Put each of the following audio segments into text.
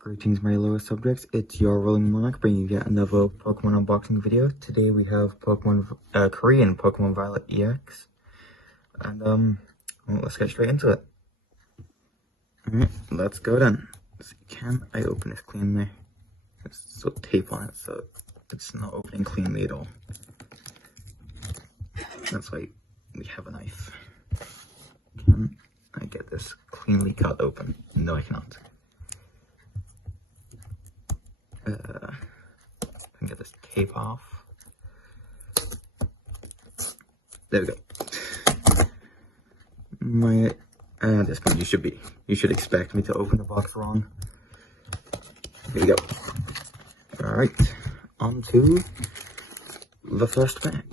Greetings my lower subjects, it's your Rolling Monarch bringing you yet another Pokemon unboxing video. Today we have Korean Pokémon Violet EX. And well, let's get straight into it. Alright, let's go then. So can I open this cleanly? There's still tape on it, so it's not opening cleanly at all. That's why we have a knife. Can I get this cleanly cut open? No, I cannot. I can get this tape off. There we go. At this point you should expect me to open the box wrong. Here we go. Alright, on to the first pack.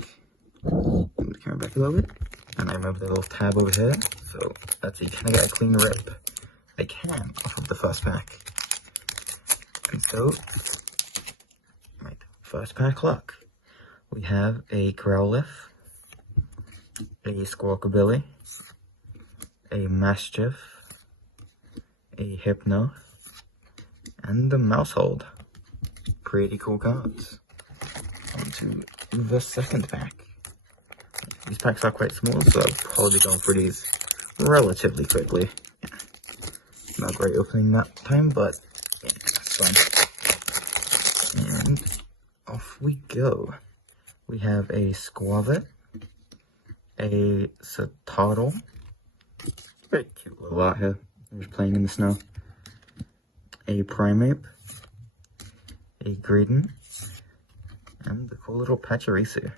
Move the camera back a little bit. And I remember the little tab over here. So let's see, can I get a clean rip? I can off of the first pack. And so, right, first pack luck. We have a Growlithe, a Squawkabilly, a Mastiff, a Hypno, and a Mousehold. Pretty cool cards. On to the second pack. These packs are quite small, so I'll probably go through these relatively quickly. Yeah. Not great opening that time, but yeah, that's fine. And off we go. We have a Squavit, a Satotl, very cute little out here, just playing in the snow, a Primeape, a Greedent, and the cool little Pachirisu.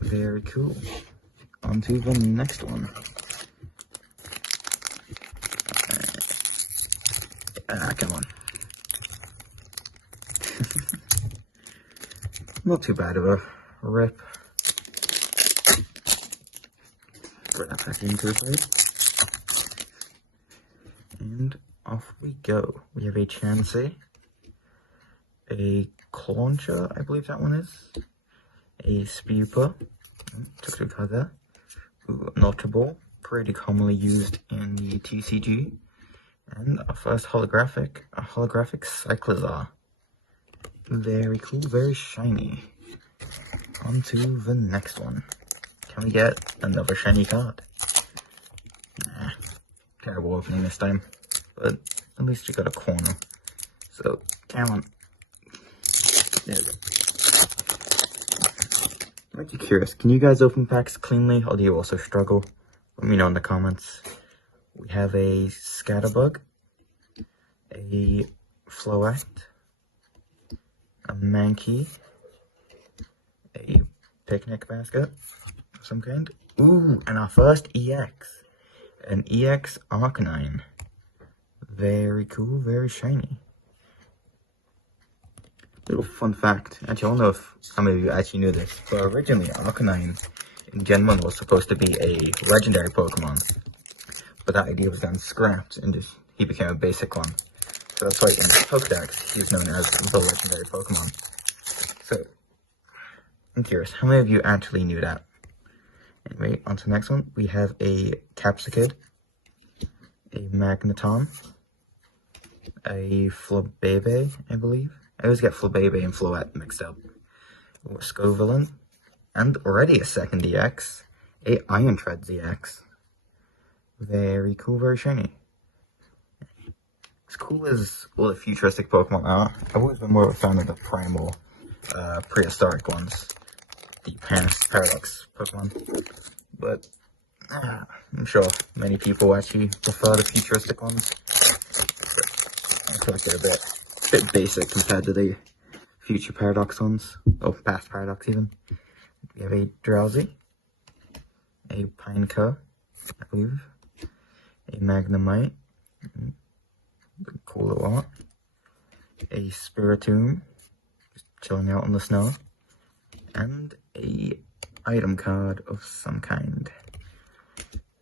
Very cool. On to the next one. Come on. Not too bad of a rip. Put that back into the plate. And off we go. We have a Chansey, a Clauncher, I believe that one is, a Spewpa, took two cards there, Notable, pretty commonly used in the TCG, and our first holographic, a holographic Cyclizar. Very cool, very shiny. On to the next one. Can we get another shiny card? Nah, terrible opening this time, but at least we got a corner. So, come on. There we go. I'm actually curious, can you guys open packs cleanly, or do you also struggle? Let me know in the comments. We have a Scatterbug, a Floette, a Mankey, a Picnic Basket of some kind. Ooh, and our first EX, an EX Arcanine. Very cool, very shiny. Little fun fact, actually I don't know if how many of you actually knew this, but originally Arcanine in Gen 1 was supposed to be a legendary Pokemon, but that idea was then scrapped and he became a basic one. So that's why in the Pokedex he's known as the legendary Pokemon. So, I'm curious, how many of you actually knew that? Anyway, on to the next one. We have a Capsicid, a Magneton, a Flabebe, I believe. I always get Flabebe and Floette mixed up. Or Scovillain, and already a second EX, a Iron Treads EX. Very cool, very shiny. As cool as all the futuristic Pokemon are, I've always been more of a fan of the primal, prehistoric ones. The Paradox Pokemon. But I'm sure many people actually prefer the futuristic ones. But I feel like they're a bit basic compared to the future Paradox ones, or past Paradox even. We have a Drowsy, a Pineco, I believe, a Magnemite, cool little art, a Spiritomb, just chilling out in the snow, and a item card of some kind.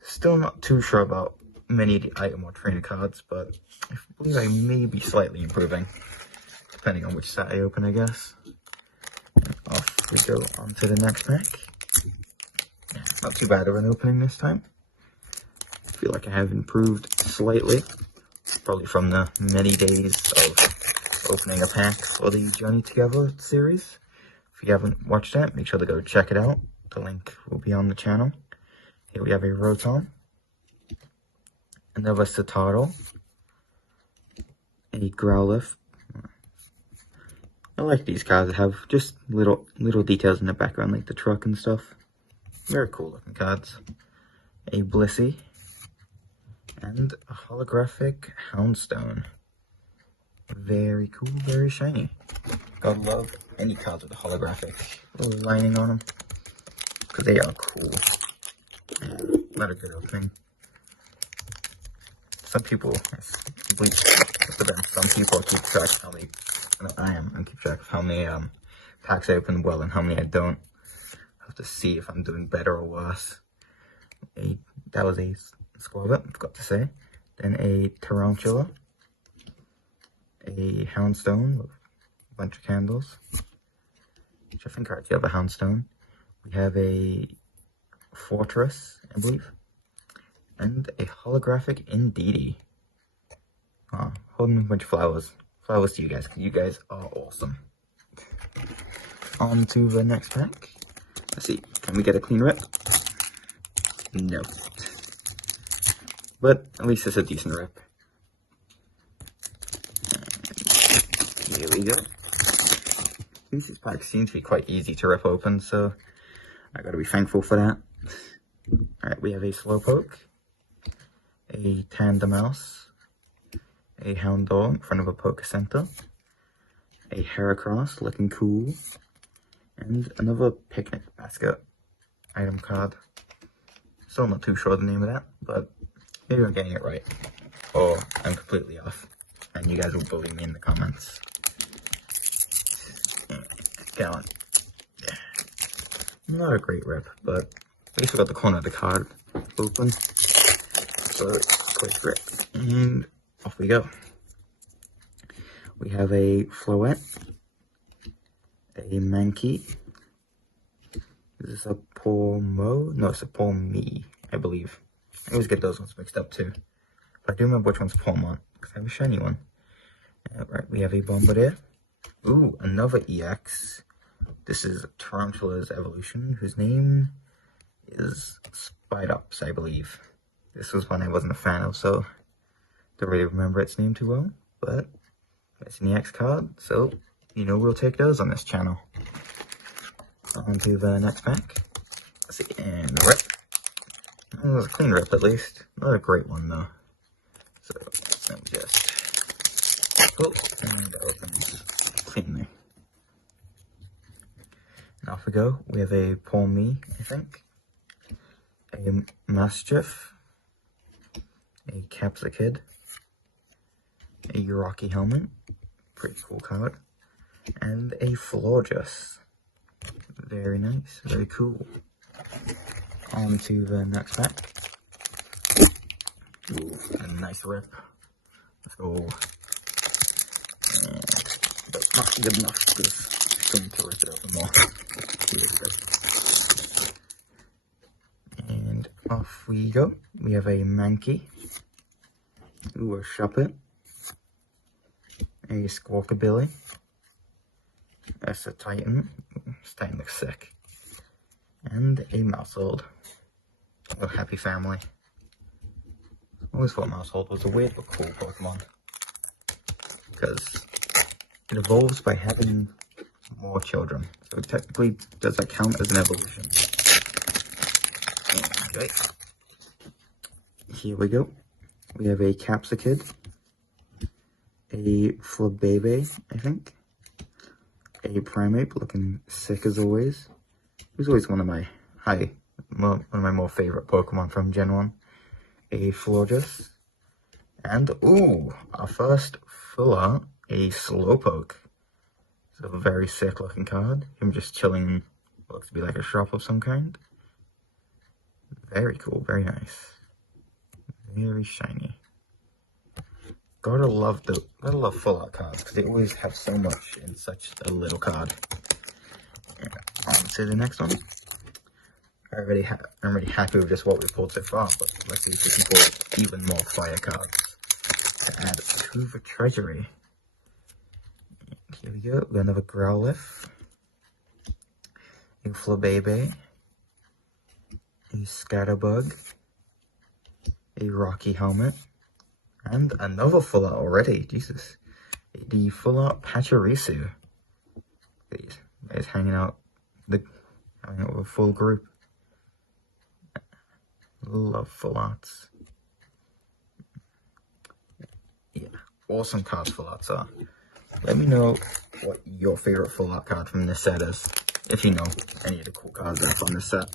Still not too sure about many of the item or trainer cards, but I believe I may be slightly improving, depending on which set I open, I guess. And off we go on to the next pack. Yeah, not too bad of an opening this time. I feel like I have improved slightly. probably from the many days of opening a pack for the Journey Together series. If you haven't watched that, make sure to go check it out. The link will be on the channel. Here we have a Rotom, another Citadel, a Growlithe. I like these cards that have just little details in the background, like the truck and stuff. Very cool looking cards. A Blissey, and a holographic Houndstone. Very cool, very shiny. Gotta love any cards with a holographic little lining on them, because they are cool. Not a good opening. Some people, some people keep track of how many, I keep track of how many packs I open well and how many I don't. I have to see if I'm doing better or worse. That was a Squirtle, I forgot to say. Then a Tarantula, a Houndstone with a bunch of candles, which I think I already have a Houndstone. We have a Fortress, I believe, and a holographic Indeedee. Holding a bunch of flowers. Flowers to you guys, because you guys are awesome. On to the next pack. Let's see, can we get a clean rip? No. But at least it's a decent rip. And here we go. These packs seem to be quite easy to rip open, so I gotta be thankful for that. Alright, we have a Slowpoke, a Tandemaus, a Houndour in front of a Poke Center, a Heracross looking cool, and another picnic basket item card. Still not too sure the name of that, but maybe I'm getting it right, or I'm completely off, and you guys will bully me in the comments. Go on. Not a great rip, but at least we got the corner of the card open. So quick rip, and off we go. We have a Floette, a Mankey. Is this a Pawmo? No, it's a Pawmi, I believe. I always get those ones mixed up too. But I do remember which one's Pawmon, because I have a shiny one. Right, we have a Bombardier. Ooh, another EX. This is Tarantula's evolution, whose name is Spidops, I believe. This was one I wasn't a fan of, so don't really remember its name too well. But it's an EX card, so you know we'll take those on this channel. On to the next pack. Let's see, and a rip. It was a clean rip at least. Not a great one though. So let me just pull, and it opens cleanly. And off we go. We have a Pawmi, I think. A Mastiff. A Capsicid. A Rocky Helmet. Pretty cool card. And a Florges. Very nice, very cool. On to the next pack. Ooh, a nice rip. Let's go. And that's not good enough because I'm going to rip it open more. And off we go. We have a Mankey. Ooh, a Shuppet. A Squawkabilly. That's a Titan. This Titan looks sick. And a Mousehold. A happy family. I always thought Mousehold was a weird but cool Pokemon. Because it evolves by having more children. So technically, does that count as an evolution? Okay. Here we go. We have a Capsicid. A Flabebe, I think. A Primeape, looking sick as always. He's always one of my more favorite Pokemon from Gen 1. A Florges. And, ooh, our first full art, a Slowpoke. It's a very sick looking card. Him just chilling, looks to be like a shop of some kind. Very cool, very nice. Very shiny. Gotta love full art cards, because they always have so much in such a little card. And on to the next one. I'm already happy with just what we've pulled so far, but let's see if we can pull even more fire cards. to add to the treasury. Here we go, we got another Growlithe, a Flabébé, a Scatterbug, a Rocky Helmet, and another full art already, Jesus. The full art Pachirisu. These guys hanging out with a full group. Love full arts. Yeah, awesome cards full arts are. Let me know what your favorite full art card from this set is, if you know any of the cool cards that's on this set.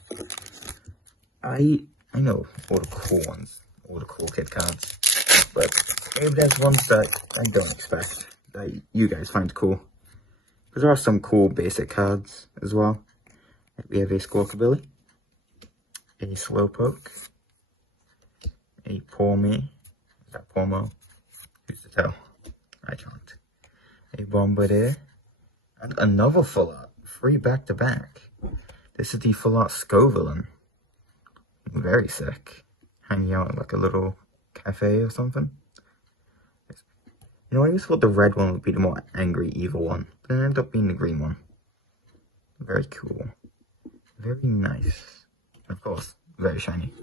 I know all the cool ones, all the cool kid cards, but maybe there's ones that I don't expect that you guys find cool. Because there are some cool basic cards as well. We have a Squawkabilly, a Slowpoke, a Pawmi, is that Pawmo? Who's to tell? I can't. A Bombardier, and another full art, 3 back to back. This is the full art Scovillain. Very sick. Hanging out at like a little cafe or something. You know, I always thought the red one would be the more angry, evil one, but it ended up being the green one. Very cool. Very nice. Of course, very shiny.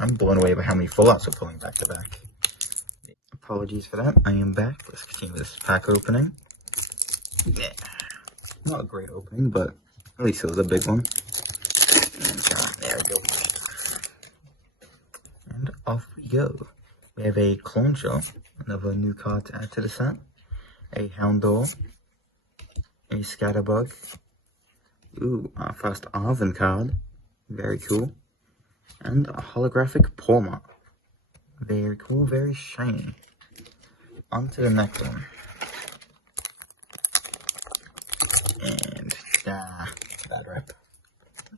I'm blown away by how many full arts we're pulling back to back. Apologies for that. I am back. Let's continue this pack opening. Yeah. Not a great opening, but at least it was a big one. There we go. And off we go. We have a Cloncho, another new card to add to the set. A Houndour. A Scatterbug. Ooh, our first Arven card. Very cool. And a holographic Pawmi. Very cool, very shiny. On to the next one. And, bad rep.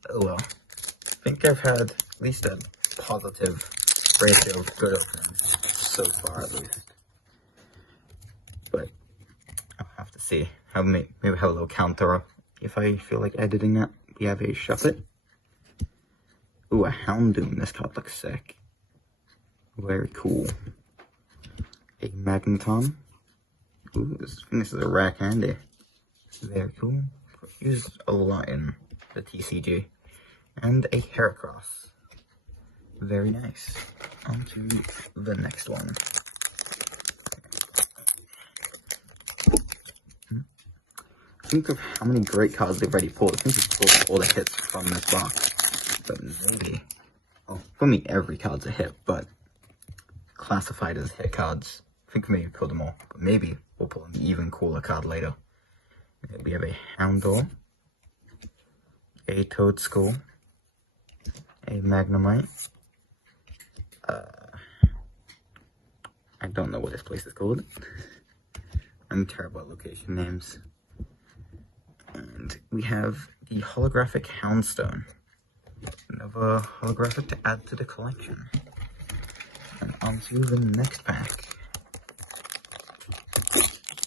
Oh well. I think I've had at least a positive ratio of good openings so far, at least. But I'll have to see. Maybe have a little counter if I feel like editing that. We have a Shuffit. Ooh, a Houndoom. This card looks sick. Very cool. A Magneton. Ooh, I think this is a rare candy. Very cool. Used a lot in the TCG. And a Heracross. Very nice. On to the next one. Think of how many great cards they've already pulled. I think we've pulled all the hits from this box. But maybe, well, for me, every card's a hit, but classified as hit cards. I think maybe pulled them all, but maybe we'll pull an even cooler card later. We have a Houndour, a Toadskull, a Magnemite. I don't know what this place is called. I'm terrible at location names. And we have the holographic Houndstone. Another holographic to add to the collection. And on to the next pack.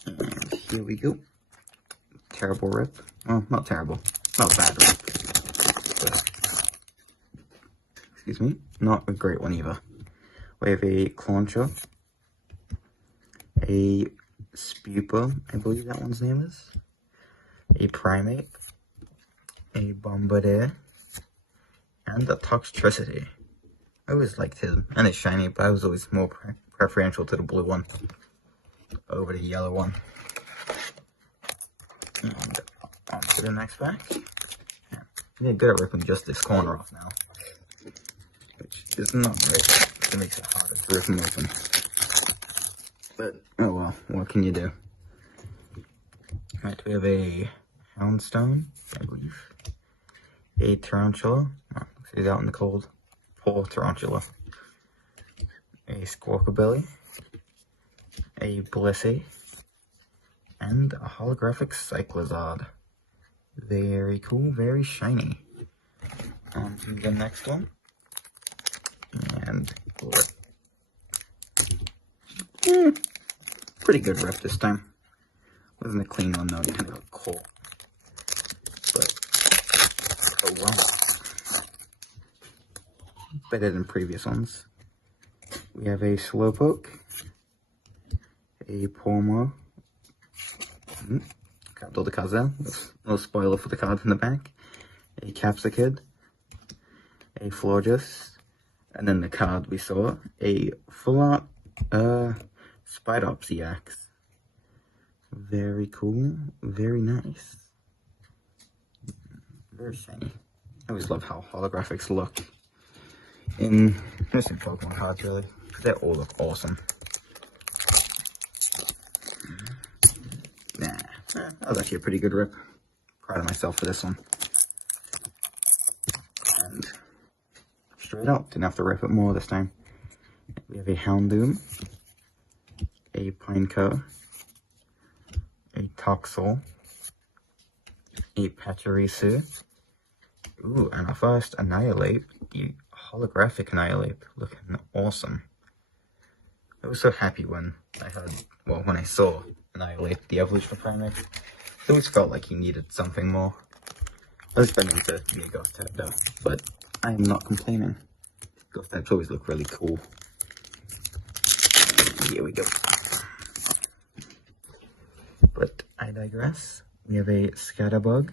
And here we go. Terrible rip. Oh, not terrible. Not bad rip. But, excuse me. Not a great one either. We have a Cloncho. A Spupa, I believe that one's name is. A Primate. A Bombardier. And a Toxtricity. I always liked him, and it's shiny, but I was always more preferential to the blue one over the yellow one. And on to the next pack. Yeah, I'm good at ripping just this corner off now, which is not great. It makes it harder to rip them open. But, oh well, what can you do? Alright, we have a Houndstone, I believe. A Tarantula. Oh, see out in the cold. Poor Tarantula. A Squawkabilly. A Blissey. And a holographic Cyclizard. Very cool, very shiny. On to the next one. And pretty good rip this time. Wasn't a clean one though, it kind of got caught. But, oh well. Better than previous ones. We have a Slowpoke, a Pormo, grabbed all the cards there, no spoiler for the card from the back, a Capsicid, a Florges, and then the card we saw, a full art Spidops EX. Very cool, very nice. Very shiny. I always love how holographics look in Pokemon cards, really. They all look awesome. Nah, that was actually a pretty good rip. Proud of myself for this one. And straight up, didn't have to rip it more this time. We have a Houndoom, a Pineco, a Toxel, a Pachirisu. Ooh, and our first Annihilate, the holographic Annihilate, looking awesome. I was so happy when I saw Annihilate, the evolution of Primeape. It always felt like he needed something more. I was expecting to be a Ghost type though, but I am not complaining. Ghost types always look really cool. Here we go. But I digress. We have a Scatterbug,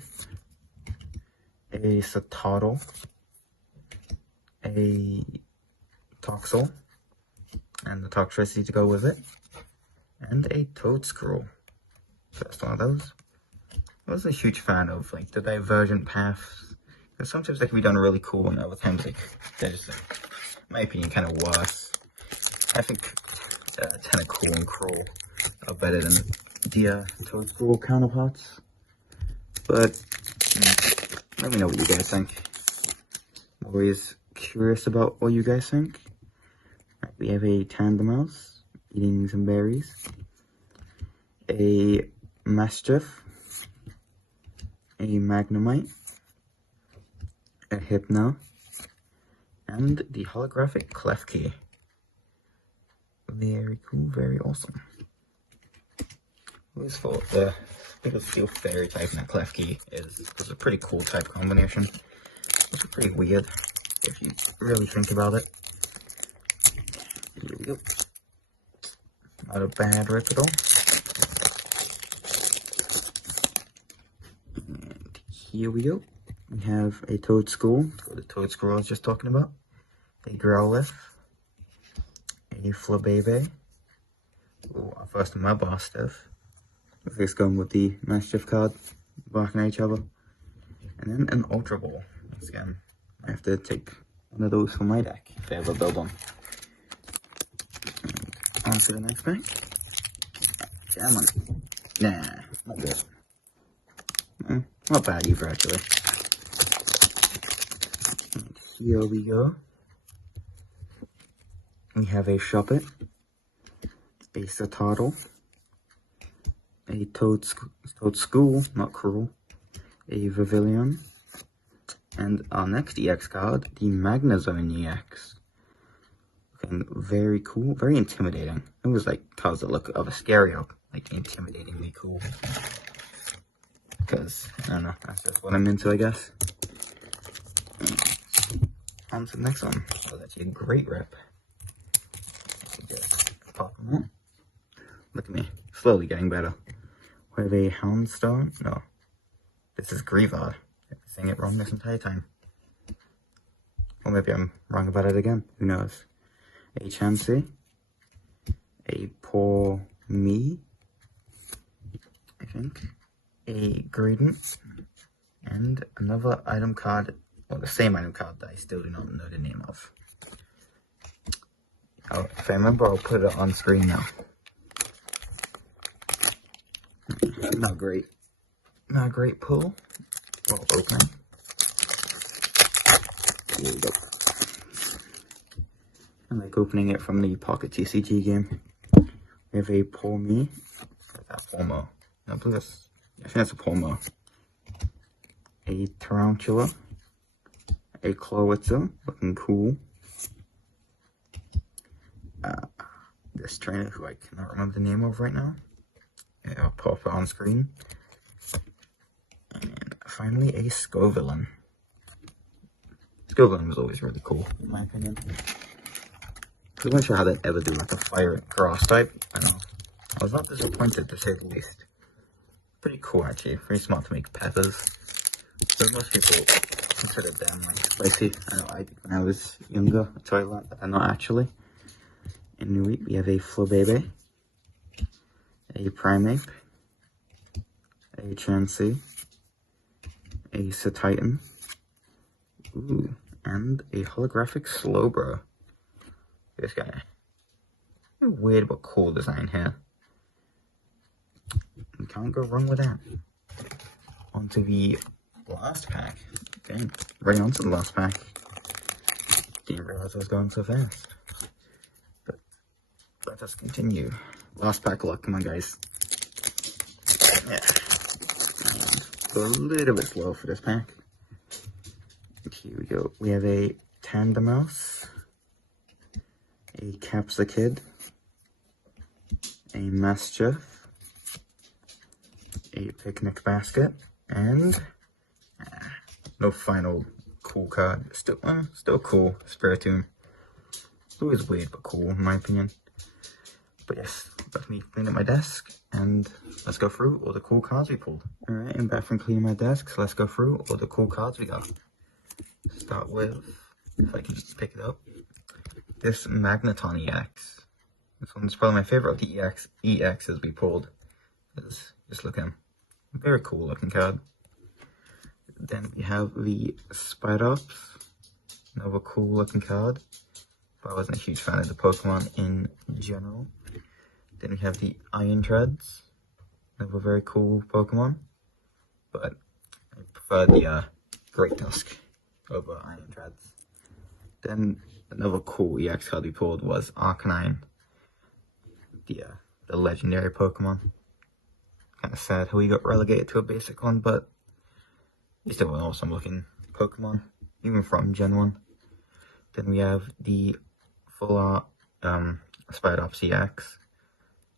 a Satotl, a Toxel, and the Toxtricity to go with it, and a Toadscruel. First one of those. I wasn't a huge fan of like the divergent paths, because sometimes they can be done really cool, and other times like they're just, in my opinion, kind of worse. I think Tentacool and Cruel are better than the Toadscruel counterparts. But let me know what you guys think. I'm always curious about what you guys think. Right, we have a Tandemaus eating some berries, a Mastiff, a Magnemite, a Hypno, and the holographic Klefki. Very cool, very awesome. I always thought the biggest Steel Fairy type in that Klefki was a pretty cool type combination. It's pretty weird if you really think about it. Here we go. Not a bad rip at all. And here we go. We have a Toadscruel, the Toadscruel I was just talking about, a Growlithe, a Flabebe, our first Mastiff. Let's just go with the Mastiff card, barking at each other. And then an Ultra Ball. Once again, I have to take one of those for my deck if I ever build one. On to the next pack. Come on. Nah, not good. Not bad either, actually. And here we go. We have a Shuppet, a Satotl, a Toadscruel, not Cruel, a Vivillon, and our next EX card, the Magnezone EX. Looking very cool, very intimidating. It was like cards that look of a scary, like intimidatingly cool. Because, I don't know, that's just what I'm into, I guess. On to the next one. Oh, that's a great rip. Just pop them out. Look at me, slowly getting better. We have a Houndstone. No, this is Greavard. I'm saying it wrong this entire time. Or maybe I'm wrong about it again. Who knows? A Chansey, a Poor Me, I think, a Greedent, and another item card, or the same item card that I still do not know the name of. Oh, if I remember, I'll put it on screen now. Not great. Not a great pull. Well, opening. Here we go. I like opening it from the Pocket TCG game. We have a Pormo. Pormo. No, I think that's a Pormo. A Tarantula. A Clowitzer, looking cool. This trainer who I cannot remember the name of right now. Yeah, I'll pop it on screen. And finally, a Scovillain. Scovillain was always really cool, in my opinion. I wish I hadn't ever do like a fire and grass type. I know. I was not disappointed to say the least. Pretty cool actually. Very smart to make peppers. So most people consider them like spicy. I know I did when I was younger. So I learned that they're not actually. Anyway, we have a Flabébé, a Primeape, a Chansey, a Cetitan, ooh, and a holographic Slowbro. This guy. A weird but cool design here. You can't go wrong with that. Onto the last pack. Okay, right on to the last pack. Didn't realize I was going so fast. But let us continue. Last pack of luck, come on guys. Yeah. And go a little bit slow for this pack. Here we go. We have a Tandemaus, a Capsakid, a Mastiff, a Picnic Basket, and no final cool card. Still cool. Spiritomb. It was weird but cool in my opinion. But yes, let me clean up my desk and let's go through all the cool cards we pulled. Alright, I'm back from cleaning my desk, so let's go through all the cool cards we got. Start with, if I can just pick it up, this Magneton EX. This one's probably my favorite of the EXs we pulled. Just look at him. Very cool looking card. Then we have the Spidops. Another cool looking card. But I wasn't a huge fan of the Pokemon in general. Then we have the Iron Treads. Another very cool Pokemon. But I prefer the Great Tusk over Iron Treads. Then another cool EX card we pulled was Arcanine. The legendary Pokemon. Kind of sad how he got relegated to a basic one, but he's still an awesome looking Pokemon, even from Gen 1. Then we have the full art Spidops EX.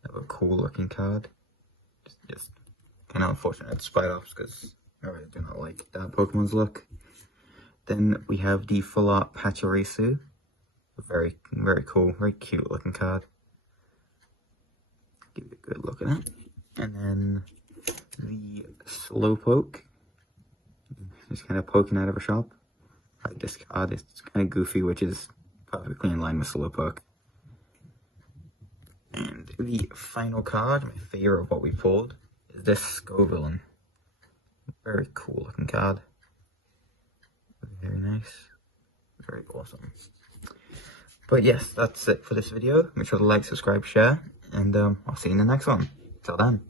Another cool looking card. Just kind of unfortunate it's Spidops because I really do not like that Pokemon's look. Then we have the full art Pachirisu. Very cool, very cute looking card. Give you a good look at that. And then the Slowpoke. Just kind of poking out of a shop. Like this card, it's kind of goofy, which is perfectly in line with Slowpoke. And the final card, my favorite of what we pulled, is this Scovillain. Very cool looking card. Very nice. Very awesome. But yes, that's it for this video. Make sure to like, subscribe, share, and I'll see you in the next one. Till then.